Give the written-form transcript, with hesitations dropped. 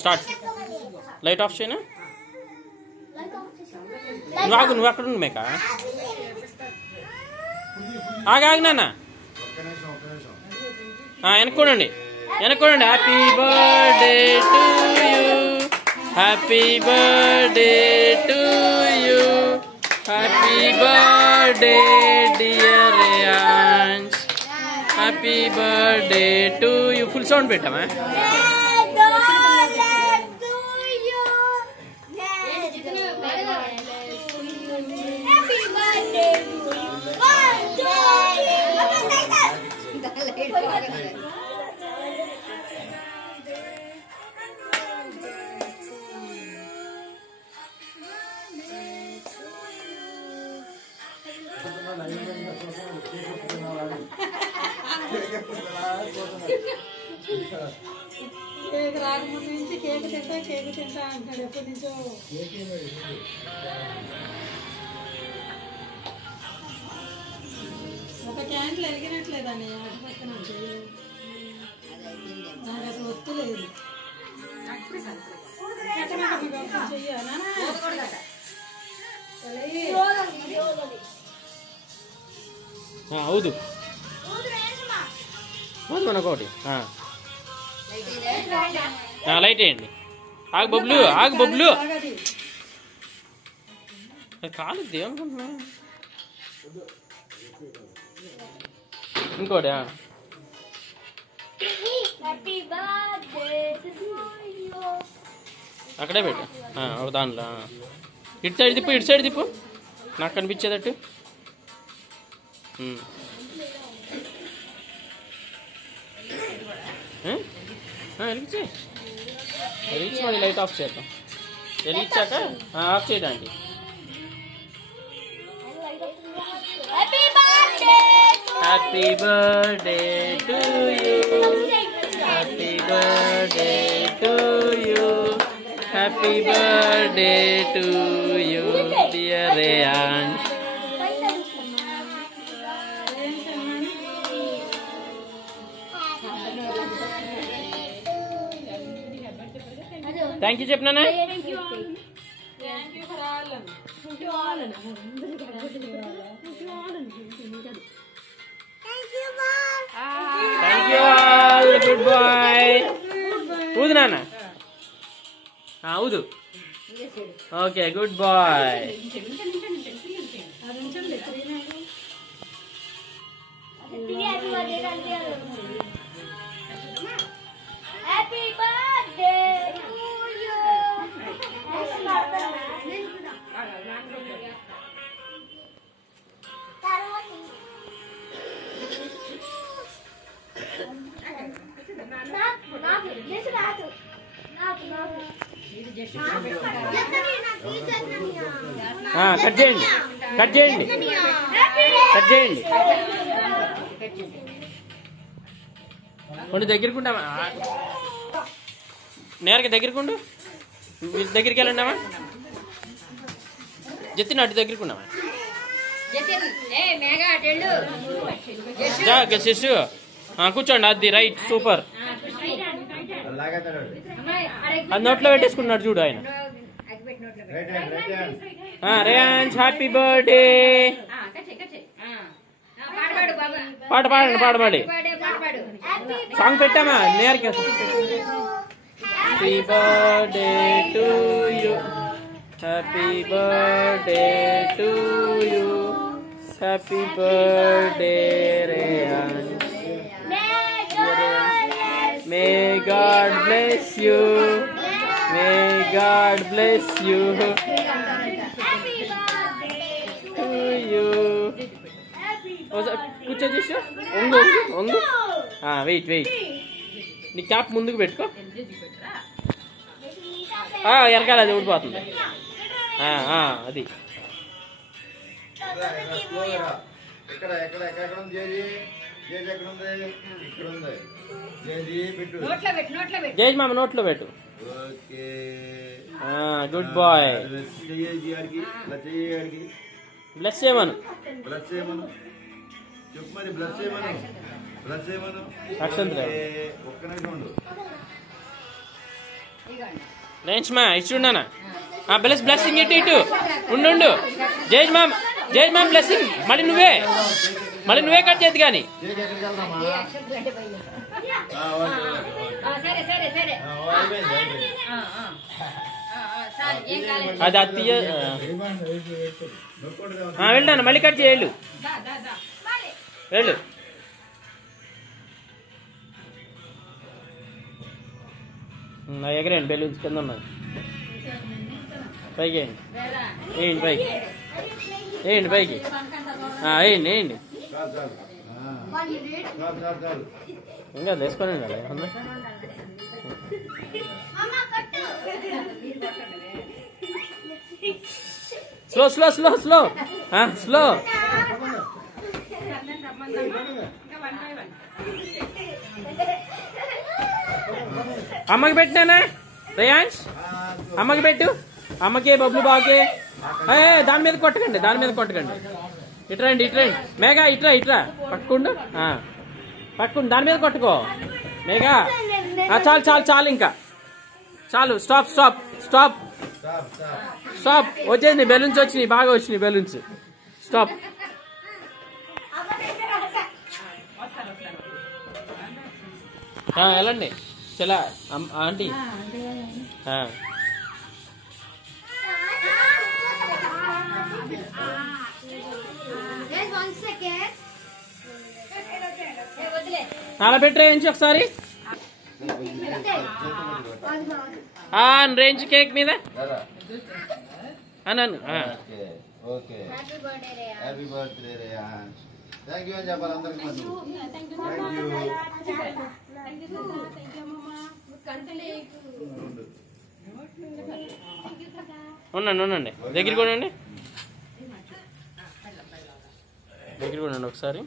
Start. Light of చేయనా? నువ్వు అక్కడ ఉండు మేక. ఆగి నాన్న, వెనక్కోండి. Happy birthday to you, happy birthday to you, happy birthday dear Reyansh, happy birthday to you. Full sound పెట్టామా? కేక్ రాకముందు నుంచి కేక్ తింటా అంటాడు ఎప్పటి నుంచో. ఒక క్యాంట్లు ఎలిగినట్లేదని అటు పక్కన నాకు అసలు ఒత్తు లేదు. చెయ్యాలా అవుదు మనకోటి లైట్ వేయండి. ఆగు బబ్లు, ఆగు బబ్లు, కాలుద్ది అనుకుంటున్నా. ఇంకోటి అక్కడే పెట్టు, ఒక దానిలో. ఇటు సైడ్ తిప్పు నాకు కనిపించేటట్టు. వెలిగించి మళ్ళీ లైట్ ఆఫ్ చేద్దాం. వెలిగించాక ఆఫ్ చేయడానికి. Happy birthday to you, happy birthday to you, happy birthday to you dear Reyansh. Thank you చెప్పినా. Thank you all, good boy. ఊదు నాన్న, ఊదు. Okay, good boy. Happy birthday cut చేయండి, కట్ చేయండి, కట్ చేయండి. కొంచెం దగ్గరకుంటామా? నేరుగా దగ్గరకుండు. దగ్గరికి వెళ్ళండామా? జతిన్ అటు దగ్గరకున్నామా? శిశు కూర్చోండి. అది రైట్, సూపర్. అది నోట్లో పెట్టేసుకున్నాడు చూడు ఆయన. Reyansh happy birthday. పాట పాడండి, పాడబడి సాంగ్ పెట్టామా? నేర్కి happy birthday to you, happy birthday to you, happy birthday Reyansh. May God bless you. May God bless you. To you. కూర్చో చేసు. ఒంగు ఒంగు. Wait wait. నీ క్యాప్ ముందుకు పెట్టుకో. ఎరకాల అది ఊడిపోతుంది. అది జేజ్ మామ నోట్లో పెట్టు. Good boy. బ్లెస్ చేయమను. బ్లడ్ చేయమను. చెప్పు మరి బ్లడ్ చేయమను. బ్లడ్ చేయమను. అక్షంతలు. ఒక్క నిమిషం ఉండు. రేంజ్ మా ఇచ్చున్నానా బ్లెస్సింగ్ ఇటు ఉండు. జై మామ్ బ్లెస్సింగ్. మళ్ళీ నువ్వే కట్ చేద్దు కానీ. కేక్ ఎక్కడికి వెళ్దామా? అది అత్తియ వెళ్ళాను. మళ్ళీ కట్ చేయ వెళ్ళు. ఎగరేయండి. బెలూన్స్ కింద ఉన్నాయి. పైకి వేయండి. పైకి వేయండి. పైకి వేయండి. ఇంకా వేసుకోండి. Slow slow slow slow slow. అమ్మకి పెట్టినానా రేయాన్స్? అమ్మకి పెట్టు. అమ్మకి బబ్లు బాకే. దాని మీద కొట్టకండి. ఇట్రండి. మేఘా ఇట్రా పట్టుకుండు. దాని మీద కొట్టుకో మేఘా. చాలు ఇంకా చాలు. స్టాప్. వచ్చేసింది. బెలూన్స్ వచ్చినాయి. బాగా వచ్చినాయి బెలూన్స్. స్టాప్. వెళ్ళండి. చలా ఆంటీ. అలా పెట్టేయించి ఒకసారి రేంజ్ కేక్ మీద అన్నాను. Okay. Happy birthday Reyansh. Thank you అని చెప్పాలి అందరికి. ఉండండి. దగ్గరికి ఉండండి ఒకసారి.